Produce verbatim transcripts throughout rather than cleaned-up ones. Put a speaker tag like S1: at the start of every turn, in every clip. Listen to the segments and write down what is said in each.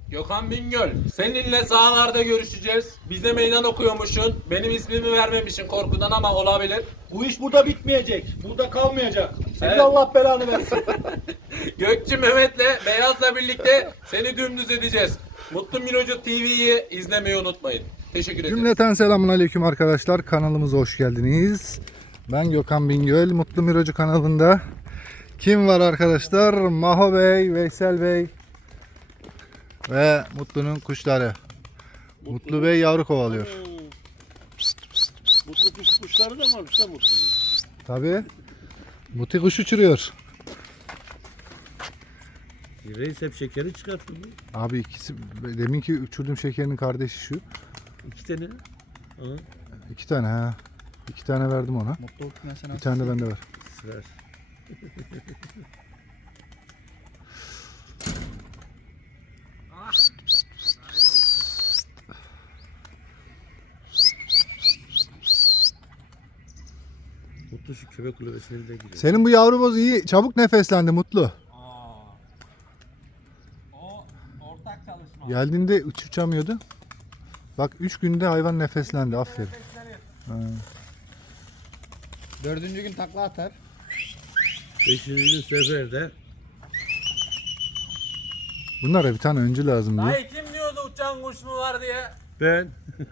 S1: Gökhan Bingöl, seninle sahalarda görüşeceğiz. Bize meydan okuyormuşsun. Benim ismimi vermemişsin korkudan ama olabilir.
S2: Bu iş burada bitmeyecek. Burada kalmayacak. Senin
S1: Evet.
S2: Allah belanı versin.
S1: Gökçü Mehmet'le Beyaz'la birlikte seni dümdüz edeceğiz. Mutlu Mirocu T V'yi izlemeyi unutmayın. Teşekkür ederim.
S3: Cümleten selamun aleyküm arkadaşlar. Kanalımıza hoş geldiniz. Ben Gökhan Bingöl. Mutlu Mirocu kanalında. Kim var arkadaşlar? Maho Bey, Veysel Bey ve Mutlu'nun kuşları. Mutlu Bey yavru kovalıyor.
S2: Mutlu kuş kuşları da var işte mutlu.
S3: Tabii. Muti kuş uçuruyor.
S2: Reis hep şekeri çıkarttı bu.
S3: Abi ikisi, deminki uçurduğum şekerin kardeşi şu.
S2: İki tane. Aha.
S3: İki tane ha. İki tane verdim ona. Bir tane de bende var.
S2: Ver. Mutlu şu köpek kulübesine bir de giriyor.
S3: Senin bu yavru boz iyi. Çabuk nefeslendi Mutlu.
S1: O ortak çalışma.
S3: Geldiğinde uç uçamıyordu. Bak üç günde hayvan nefeslendi. Aferin. Ha.
S4: Dördüncü gün takla atar.
S2: Beşinci gün seferde.
S3: Bunlara bir tane öncü lazım diye.
S1: Dayı kim diyordu uçan kuş mu var diye?
S2: Ben.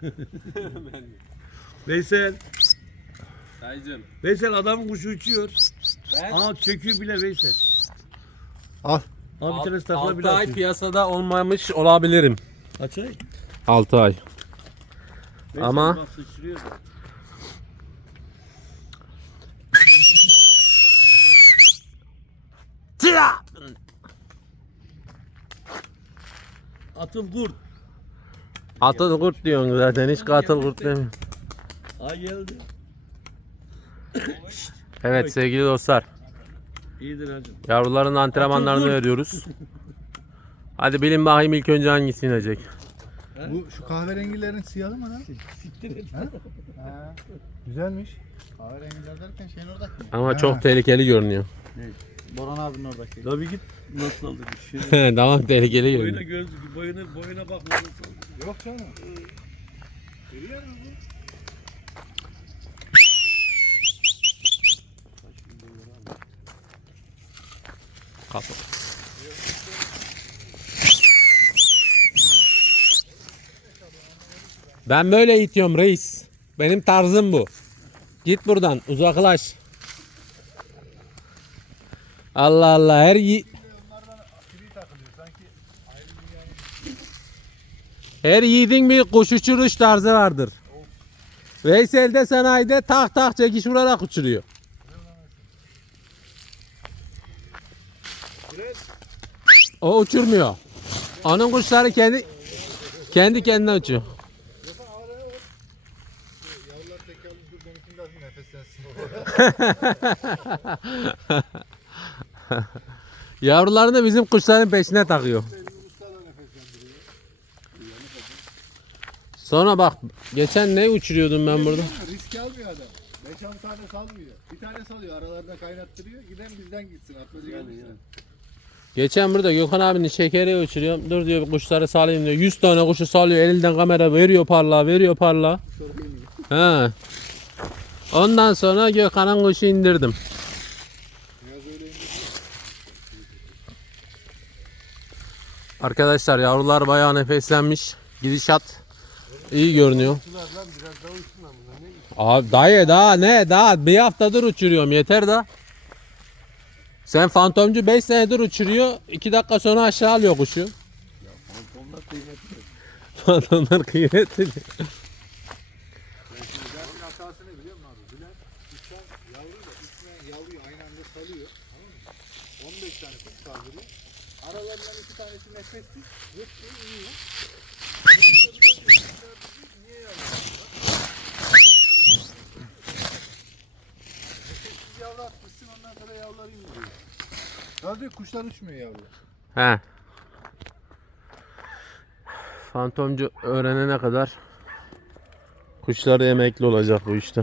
S2: Veysel.
S1: Dayıcım.
S2: Veysel adamın kuşu uçuyor.
S1: Ben
S2: Aa çöküyor bile Veysel.
S3: Al.
S2: Aa bir tane takla
S1: altı
S2: bile
S1: ay
S2: atıyor.
S1: piyasada olmamış olabilirim.
S2: Kaç ay?
S1: altı ay.
S2: Veysel
S1: Ama-
S2: bak sıçrıyor da. Atıl kurt.
S1: Atıl kurt diyorsun zaten, hiç katıl kurt demiyorum.
S2: Ay geldi.
S1: Evet sevgili dostlar,
S2: İyidir hacım.
S1: yavruların antrenmanlarını
S2: Atıl kurt.
S1: veriyoruz. Hadi bilin bakayım ilk önce hangisi inecek.
S3: Bu şu kahverengilerin siyahı mı lan?
S2: Siktir et.
S3: Ha. Güzelmiş.
S4: Kahverengiler derken şeyin oradaki mi?
S1: Ama
S3: Ha.
S1: çok tehlikeli görünüyor.
S4: Boran abinin oradaki.
S2: Tabii git nasıl aldık işi.
S1: Tamam, tehlikeli
S2: Boyuna
S1: görünüyor.
S2: göz, boyuna, boyuna bak nasıl aldık.
S3: Yok canım.
S1: Kapı. Ben böyle itiyorum reis. Benim tarzım bu. Git buradan, uzaklaş. Allah Allah, her yi... Her yiğidin bir kuş uçuruş tarzı vardır. Veysel'de sanayide tak tak çekiş vurarak uçuruyor. O uçurmuyor. Onun kuşları kendi kendi kendine uçuyor.
S3: Yavrular tekerli dur benimkini de atayım nefeslensin.
S1: Yavrularını bizim kuşların peşine takıyor. Sonra bak, geçen ne uçuruyordum ben burada?
S3: Risk almıyor adam. beş altı tane salmıyor. Bir tane salıyor, aralarında kaynattırıyor. Giden bizden gitsin. Atmaca gelmişler.
S1: Geçen burada Gökhan abinin şekeri uçuruyorum. Dur diyor, kuşları salayım diyor. yüz tane kuşu salıyor. Elinden kamera veriyor parla, veriyor parla. He. Ondan sonra Gökhan'ın kuşu indirdim. Arkadaşlar yavrular bayağı nefeslenmiş. Gidişat iyi görünüyor. Abi dayı daha ne daha bir haftadır uçuruyorum, yeter da. Sen fantomcu beş senedir uçuruyor. iki dakika sonra aşağı alıyor kuşu.
S2: Fantomlar kıymetli.
S1: Fantomlar kıymetli.
S3: Ben hatasını biliyor musun abi? Bülent uçan yavruyla uçmayan yavruyu aynı anda salıyor. Tamam mı? on beş tane kuş saldırıyor. Aralarından iki tanesi nefessiz. Yetmiyor, iniyor. Niye yavru? Nefessiz yavru atmışsın, ondan sonra yavrular inmiyor. Ya diyor kuşlar uçmuyor yavru.
S1: He. Fantomcu öğrenene kadar kuşları emekli olacak bu işte.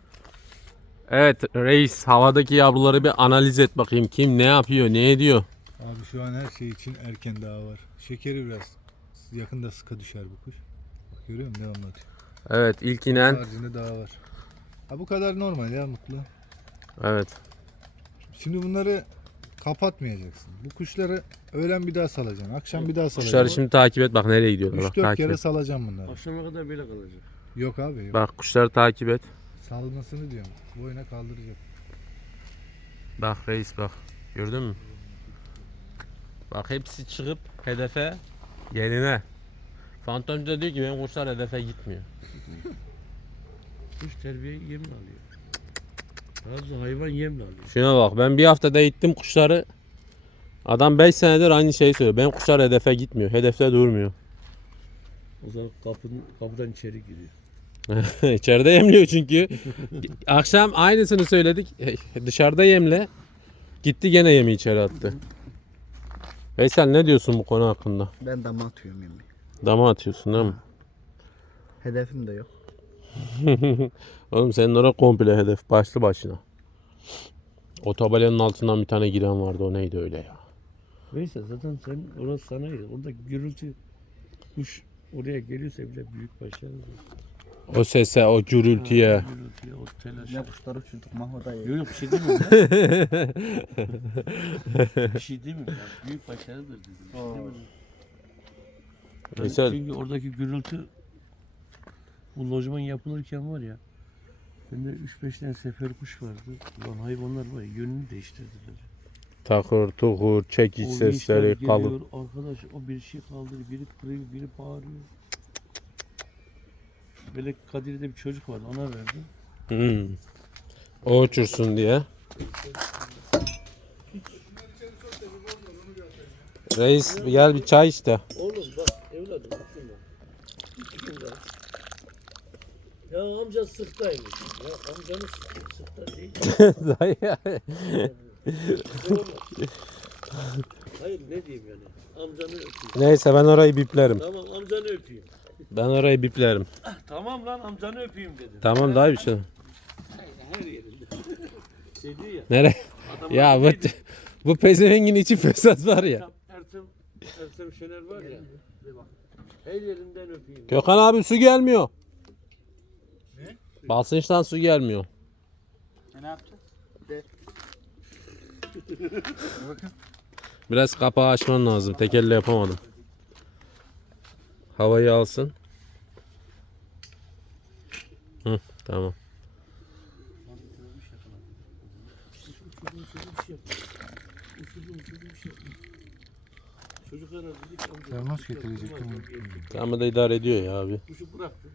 S1: Evet reis, havadaki yavruları bir analiz et bakayım. Kim ne yapıyor, ne ediyor?
S3: Abi şu an her şey için erken daha var. Şekeri biraz yakında sıka düşer bu kuş. Bak görüyor musun ne anlatıyor?
S1: Evet ilk inen.
S3: Haricinde daha var. Ha bu kadar normal ya Mutlu.
S1: Evet.
S3: Şimdi bunları kapatmayacaksın. Bu kuşları öğlen bir daha salacaksın. Akşam bir daha salacaksın.
S1: Kuşları şimdi takip et bak nereye gidiyorlar. Bak
S3: üç dört
S1: takip
S3: kere
S1: et.
S3: salacağım bunları.
S2: Akşama kadar böyle kalacak.
S3: Yok abi yok.
S1: Bak kuşları takip et.
S3: Salmasını diyorum. Boyuna kaldıracak.
S1: Bak reis bak. Gördün mü? Bak hepsi çıkıp hedefe yerine. Fantomcu da diyor ki benim kuşlar hedefe gitmiyor.
S2: Kuş terbiye yemle alıyor. Bazı hayvan yemle alıyor.
S1: Şuna bak ben bir haftada eğittim kuşları. Adam beş senedir aynı şeyi söylüyor. Benim kuşlar hedefe gitmiyor. Hedefte durmuyor.
S2: O zaman kapının, kapıdan içeri giriyor.
S1: İçeride yemliyor çünkü. Akşam aynısını söyledik. Dışarıda yemle. Gitti gene yemi içeri attı. Veysel ne diyorsun bu konu hakkında?
S4: Ben dama atıyorum yemeği.
S1: Dama atıyorsun değil mi?
S4: Hedefim de yok.
S1: Oğlum senin orada komple hedef başlı başına. O tabelanın altından bir tane giren vardı, o neydi öyle ya?
S2: Neyse zaten sen orası sana iyi. Orada gürültü kuş oraya geliyorsa bile büyük başarı.
S1: O sese, o gürültüye.
S2: Gürültüye, o telaşa.
S4: Ya kuşları uçurduk Maho dayı.
S2: Yok yok bir şey değil mi? Bir şey değil mi? Ya, büyük başarıdır dedim. Bir şey demedim. Yani
S1: Veysel.
S2: çünkü oradaki gürültü bu lojman yapılırken var ya, bende üç beş tane sefer kuş vardı. Ulan hayvanlar var ya, yönünü değiştirdiler.
S1: Takır tukur, çekiç
S2: O
S1: sesleri
S2: gençler
S1: kalın.
S2: geliyor, arkadaş o bir şey kaldırıyor, biri kırıyor, biri bağırıyor. Böyle Kadir'de bir çocuk vardı, ona verdim.
S1: Hmm. O uçursun diye. Reis gel bir çay işte.
S2: Oğlum bak evladım şuna. Şuna. Ya amca sıktaymış. Ya amcanı sıktı. Sıkta değil.
S1: Dayı.
S2: Hayır ne diyeyim yani. Amcanı öpeyim.
S1: Neyse ben orayı biplerim.
S2: Tamam amcanı öpeyim.
S1: Ben orayı biplerim.
S2: Tamam lan amcanı öpeyim dedim.
S1: Tamam dayı bir şey.
S2: Her yerinde. Şey diyor ya.
S1: Nereye?
S2: Adamlar
S1: Ya bu,
S2: neydi?
S1: bu pezevengin içi fesat var ya.
S2: Ertem, Ertem Şener var ya. Her yerinden öpeyim.
S1: Gökhan abi su gelmiyor. Ne? Basınçtan su gelmiyor.
S4: E ne yapacağız?
S1: Biraz kapağı açman lazım. Tek elle yapamadım. Havayı alsın. Hı, tamam.
S2: Çocuk herhalde ilk amca.
S3: Termos getirecektim.
S1: Tamam da idare ediyor ya abi.
S2: Kuşu bıraktı.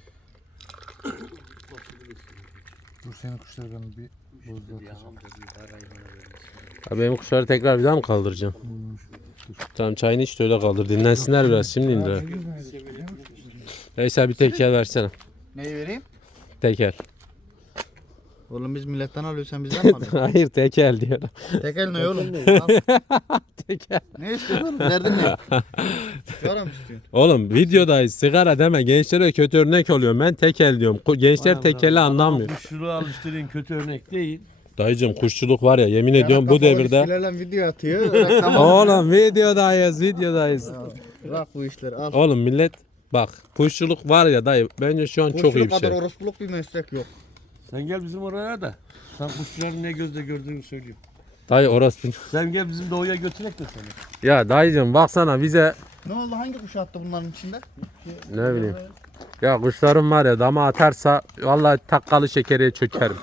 S3: Dur senin kuşlardan bir bozdu.
S2: Ya amca bir her hayvana vermiş.
S1: Abi benim kuşları tekrar bir daha mı kaldıracaksın? Tamam çayını iç de öyle kaldır. Dinlensinler biraz. Şimdi indir. Neyse bir tekel versene.
S4: Neyi vereyim?
S1: Tekel.
S4: Oğlum biz milletten alıyoruz sen bizden mi alıyorsun?
S1: Hayır tekel diyorum.
S4: Tekel ne oğlum? Al.
S1: Tekel.
S4: Ne istiyorsun oğlum? Derdin ne? Sigara mı istiyorsun?
S1: Oğlum videodayız. Sigara deme. Gençlere kötü örnek oluyorum. Ben tekel diyorum. Ku- Gençler tekeli anlamıyor.
S2: Kuşçuluğu alıştırın kötü örnek değil.
S1: Dayıcım kuşçuluk var ya yemin ediyorum bu devirde.
S4: Kafalı video atıyor. Bırak tamam.
S1: Oğlum videodayız videodayız.
S4: Bırak bu işleri al.
S1: Oğlum millet bak kuşçuluk var ya dayı bence şu an çok iyi
S4: Kuşçuluk
S1: bir
S4: kadar
S1: şey.
S4: orospuluk bir meslek yok.
S2: Sen gel bizim oraya da. Sen kuşçuların ne gözle gördüğünü söyleyeyim.
S1: Dayı orası.
S2: Sen gel bizim doğuya götürek de seni.
S1: Ya dayıcım baksana bize
S4: Ne oldu? Hangi kuş attı bunların içinde?
S1: ne bileyim. Ya kuşlarım var ya dama atarsa vallahi takkalı şekeriye çökerim.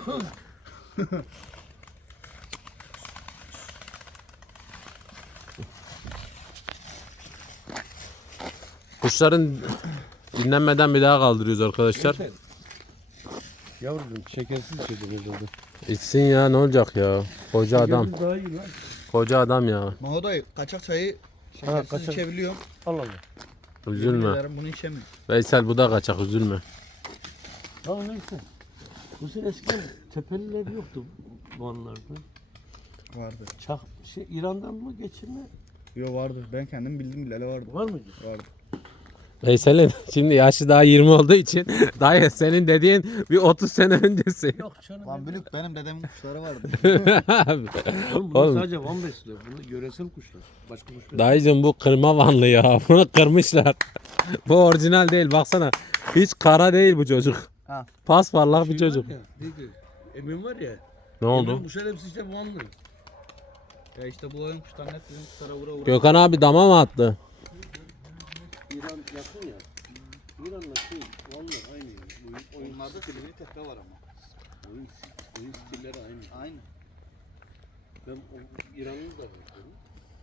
S1: Kuşların dinlenmeden bir daha kaldırıyoruz arkadaşlar.
S2: Yavrum şekersiz içeceğim herhalde.
S1: İçsin ya ne olacak ya. Koca adam.
S2: Şekersiz daha iyi lan.
S1: Koca adam ya.
S4: Maho dayı kaçak çayı şekersiz
S2: kaçak.
S4: içebiliyorum.
S2: Allah Allah.
S1: Üzülme.
S4: Yemin ederim bunu içemiyorum.
S1: Veysel bu da kaçak üzülme.
S2: Ha neyse. Bu sene eskiden tepeliler yoktu bu anlarda.
S4: Vardı.
S2: Çak, şey, İran'dan mı geçirme
S4: Yo vardı. Ben kendim bildim bileli vardı.
S2: var mıydı?
S4: Vardı.
S1: Veysel'in şimdi yaşı daha yirmi olduğu için dayı senin dediğin bir otuz sene öncesi.
S2: Yok canım.
S4: Lan Bülük benim dedemin kuşları vardı.
S2: Oğlum bunlar
S1: Oğlum.
S2: sadece Van besliyor. Bunlar yöresel kuşlar. Başka kuş besliyor.
S1: Dayıcım bu kırma vanlı ya. Bunu kırmışlar. Bu orijinal değil baksana. Hiç kara değil bu çocuk.
S4: Ha.
S1: Pasparlak bir
S2: Şey
S1: çocuk.
S2: var ya, neydi? Emin var ya.
S1: Ne oldu?
S2: Emin kuşlar hepsi işte Vanlı.
S4: Ya işte bu oyun kuşlar hep bizim kuşlara vura vura.
S1: Gökhan abi dama mı attı?
S2: İran yakın ya. İran'la şey Vanlı aynı. Oyun, oyun,
S4: Oyunlarda filmi tepe var ama.
S2: oyun, oyun stilleri aynı.
S4: Aynı.
S2: Ben o İran'ı da bakıyorum.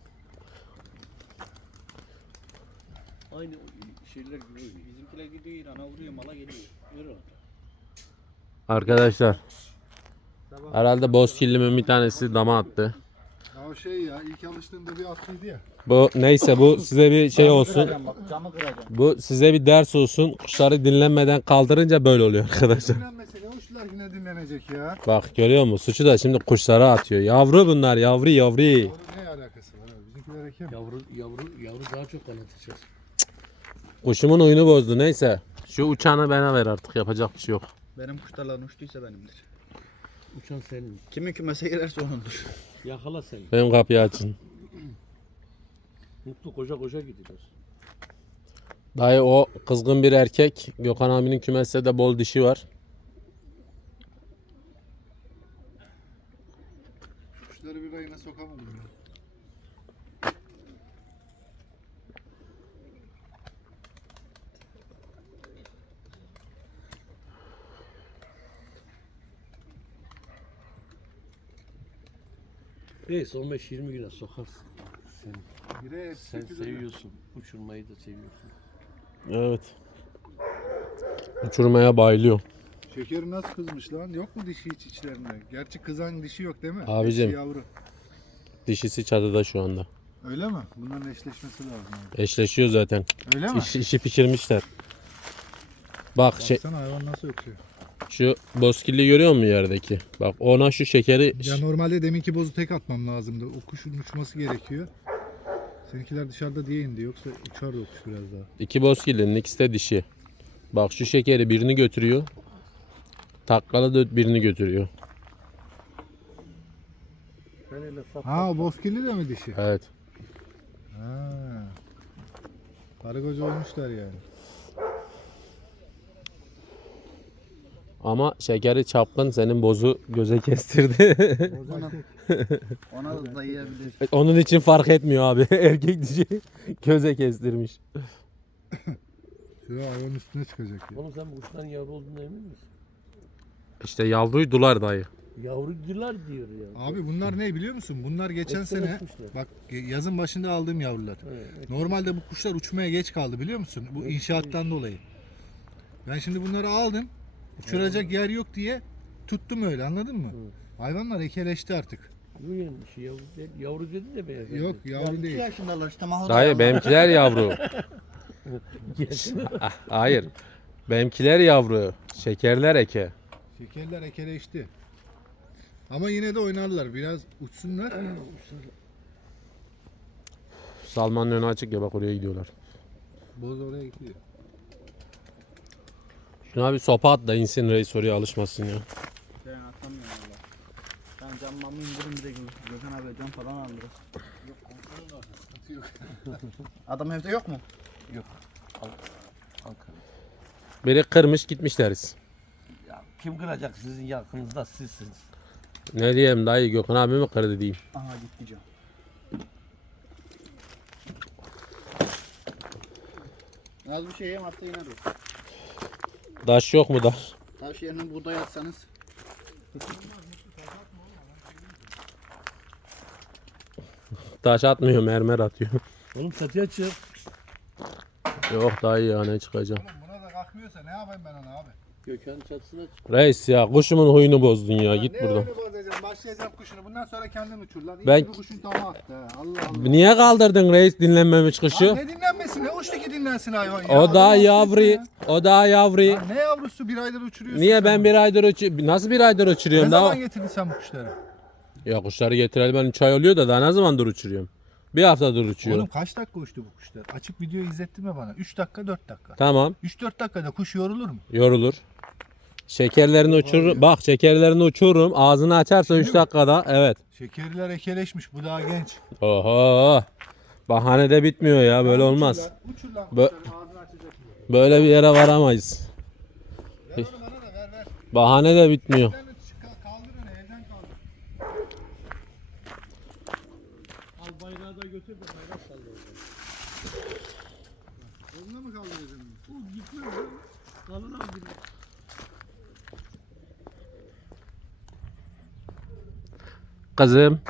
S2: Aynı o şeyler gibi oynuyor.
S4: Bizimkiler gidiyor İran'a vuruyor mala geliyor.
S2: İran.
S1: Arkadaşlar herhalde Bozkirli'min bir tanesi dama attı.
S3: Ya o şey ya ilk alıştığında bir atlıydı ya.
S1: Bu neyse bu size bir şey olsun.
S4: Kıracağım bak camı kıracağım.
S1: Bu size bir ders olsun. Kuşları dinlenmeden kaldırınca böyle oluyor arkadaşlar.
S3: Dinlenmese ne uçlar yine dinlenecek ya.
S1: Bak görüyor musun? Suçu da şimdi kuşlara atıyor. Yavru bunlar yavru yavru.
S3: Onun ne alakası var abi? Bizimkiler ekem.
S2: Yavru yavru yavru daha çok kanatacağız.
S1: Kuşumun oyunu bozdu neyse. Şu uçağını bana ver artık yapacak bir şey yok.
S4: Benim kuşlarla uçtuysa benimdir.
S2: Uçan senin.
S4: Kimin kümese girerse onundur.
S2: Yakala sen.
S1: Benim kapıyı açın.
S2: Mutlu koca koca gideceğiz.
S1: Dayı o kızgın bir erkek. Gökhan abinin kümeste de bol dişi var.
S3: Kuşları bir rayına sokamadım ya.
S2: Neyse on beş yirmi güne sokarsın. Sen,
S3: Bire
S2: sen seviyorsun. Uçurmayı da seviyorsun.
S1: Evet. Uçurmaya bayılıyor.
S3: Şekeri nasıl kızmış lan? Yok mu dişi hiç içlerinde? Gerçi kızan dişi yok değil mi?
S1: Abicim.
S3: Hepsi yavru.
S1: Dişisi çatıda şu anda.
S3: Öyle mi? Bunların eşleşmesi lazım. Abi.
S1: Eşleşiyor zaten.
S3: Öyle mi?
S1: İş, işi pişirmişler. Bak şey,
S3: Baksana hayvan nasıl ötüyor.
S1: şu bozkirli görüyor musun yerdeki? Bak ona şu şekeri
S3: Ya normalde deminki bozu tek atmam lazımdı. O kuşun uçması gerekiyor. Seninkiler dışarıda diye indi. Yoksa uçardı o kuş biraz daha.
S1: iki bozkirlinin ikisi de dişi. Bak şu şekeri birini götürüyor. Takkalı da birini götürüyor.
S2: Ben öyle sap.
S3: Ha o bozkirli de mi dişi?
S1: Evet.
S3: Ha. Karı koca olmuşlar yani.
S1: Ama şekeri çapkın senin bozu göze kestirdi.
S3: Ona...
S4: Ona da dayayabilir.
S1: Onun için fark etmiyor abi. Erkek dişi göze kestirmiş.
S3: Şöyle hayvanın üstüne çıkacak ya.
S2: Oğlum sen bu kuşların yavru olduğuna emin misin?
S1: İşte yavruydular dayı.
S2: Yavrucular diyor ya.
S3: Abi bunlar ne biliyor musun? Bunlar geçen sene
S2: Etkileşmişler.
S3: bak yazın başında aldığım yavrular.
S2: Evet.
S3: Normalde bu kuşlar uçmaya geç kaldı biliyor musun? Bu inşaattan dolayı. Ben şimdi bunları aldım. Uçuracak yer yok diye tuttum öyle anladın mı? Hayvanlar ekeleşti artık.
S2: Bu yenmiş yavru değil. Yavru dedi de beyaz.
S3: Yok yavru
S4: iki
S3: değil.
S4: yaşındalar işte mahvolduk.
S1: Dayı benimkiler yavru. Ah, hayır. Benimkiler yavru. Şekerler eke.
S3: Şekerler ekeleşti. Ama yine de oynarlar. Biraz uçsunlar.
S1: Salmanın önü açık ya bak oraya gidiyorlar.
S3: Boz oraya gidiyor.
S1: Şuna bir sopa at da insin reis oraya alışmasın ya.
S4: Ben atamıyorum valla. Ben camımı indirim bir de Gö- Gökhan abi cam falan alırız.
S3: Yok.
S4: Adam evde yok mu?
S1: Biri kırmış gitmiş deriz.
S2: Ya, kim kıracak sizin yakınızda sizsiniz.
S1: Ne diyeyim dayı Gökhan abi mi kırdı diyeyim.
S4: Aha gitti cam. Az bir şey yem atsa yine dur.
S1: Daş yok mu daş?
S4: Taş yerine buğday atsanız.
S1: Taş atmıyor mermer atıyor.
S2: Oğlum çatıya çık.
S1: Yok dayı ya ne çıkacağım.
S3: Oğlum buna da kalkmıyorsa ne yapayım ben ona abi?
S2: Gökhan çatısına çık.
S1: Reis ya kuşumun huyunu bozdun ya git
S3: ne
S1: buradan.
S3: öyle bozacağım? Başlayacağım kuşunu. Bundan sonra kendin uçur lan. İyi
S1: Ben-
S3: bir kuşun tava attı ha. Allah Allah.
S1: Niye kaldırdın reis dinlenmemiş
S3: Lan
S1: kuşu?
S3: ne dinlenmesi? Ne uçtu ki dinlensin hayvan ya?
S1: O daha
S3: Adam
S1: yavru.
S3: hastası ya.
S1: O daha yavru.
S3: Lan ne yavrusu bir aydır uçuruyorsun
S1: Niye
S3: sen
S1: ben
S3: bunu?
S1: bir aydır uçuyorum? Nasıl bir aydır
S3: Ne
S1: uçuruyorum
S3: zaman
S1: daha?
S3: getirdin sen bu kuşları?
S1: Ya kuşları getireli ben üç ay oluyor da daha ne zamandır uçuruyorum? Bir haftadır uçuyor.
S3: Oğlum kaç dakika uçtu bu kuşlar? Açıp video izlettirme bana. üç dakika dört dakika.
S1: Tamam.
S3: üç dört dakikada kuş yorulur mu?
S1: Yorulur. Şekerlerini uçurur. Bak şekerlerini uçururum. Ağzını açarsa üç dakikada. Evet.
S3: Şekerler ekeleşmiş. Bu daha genç.
S1: Oho. Bahane de bitmiyor ya. Böyle olmaz.
S3: Uçur lan, uçur lan
S1: Bö-
S3: kuşların ağzını açacaksın.
S1: Böyle bir yere varamayız.
S3: Ver onu bana da ver ver.
S1: Bahane de bitmiyor.
S3: Elden çık- kaldır onu elden kaldır.
S2: Al bayrağı da götür de bayrak saldır.
S3: Onunla mı kaldıracaksın?
S2: O gitmiyor ya. Kalın abi.
S1: Kızım.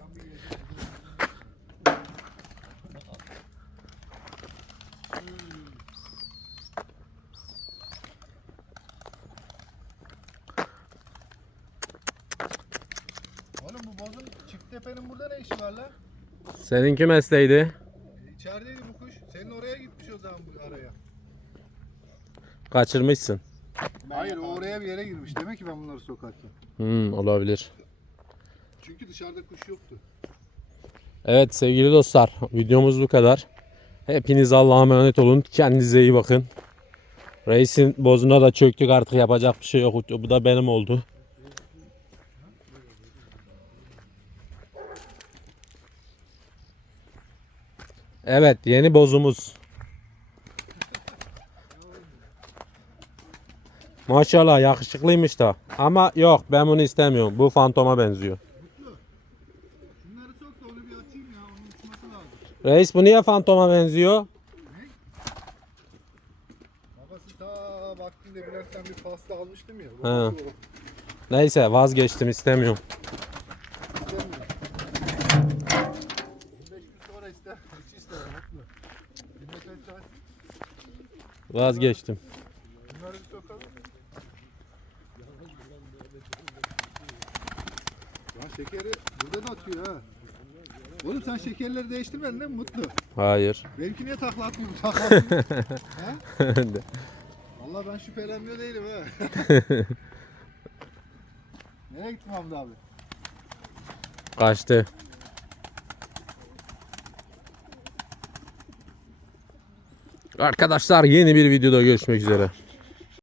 S3: Oğlum bu bozun Çifttepe'nin burada ne işi var lan?
S1: Seninki mesleğiydi.
S3: E, İçerideydi bu kuş. Senin oraya gitmiş o zaman bu araya.
S1: Kaçırmışsın.
S3: Hayır o oraya bir yere girmiş. Demek ki ben bunları sokarken.
S1: Hmm, olabilir.
S3: Çünkü dışarıda kuş yoktu.
S1: Evet sevgili dostlar. Videomuz bu kadar. Hepiniz Allah'a emanet olun. Kendinize iyi bakın. Reis'in bozuna da çöktük artık. Yapacak bir şey yok. Bu da benim oldu. Evet yeni bozumuz. Maşallah yakışıklıymış da. Ama yok ben bunu istemiyorum. Bu fantoma benziyor.
S3: Şunları sok da onu bir atayım ya. Onun uçması lazım.
S1: Reis bu niye fantoma benziyor?
S3: Babası ta vaktinde Bülent'ten bir pasta almıştım ya.
S1: He.
S3: Babası o.
S1: Neyse vazgeçtim istemiyorum.
S3: İstemiyor. beş gün sonra ister. Hiç ister. Mutlu. Dinleten saat.
S1: Vazgeçtim.
S3: Bunları bir sokalım. Lan şekeri burada da atıyor ha. Oğlum sen şekerleri değiştirmedin değil mi Mutlu?
S1: Hayır.
S3: Benimki niye takla atmıyor? Takla atmıyor. Ha? Vallahi ben şüphelenmiyor değilim ha. Nereye gittin Hamdi abi?
S1: Kaçtı. Arkadaşlar yeni bir videoda görüşmek üzere.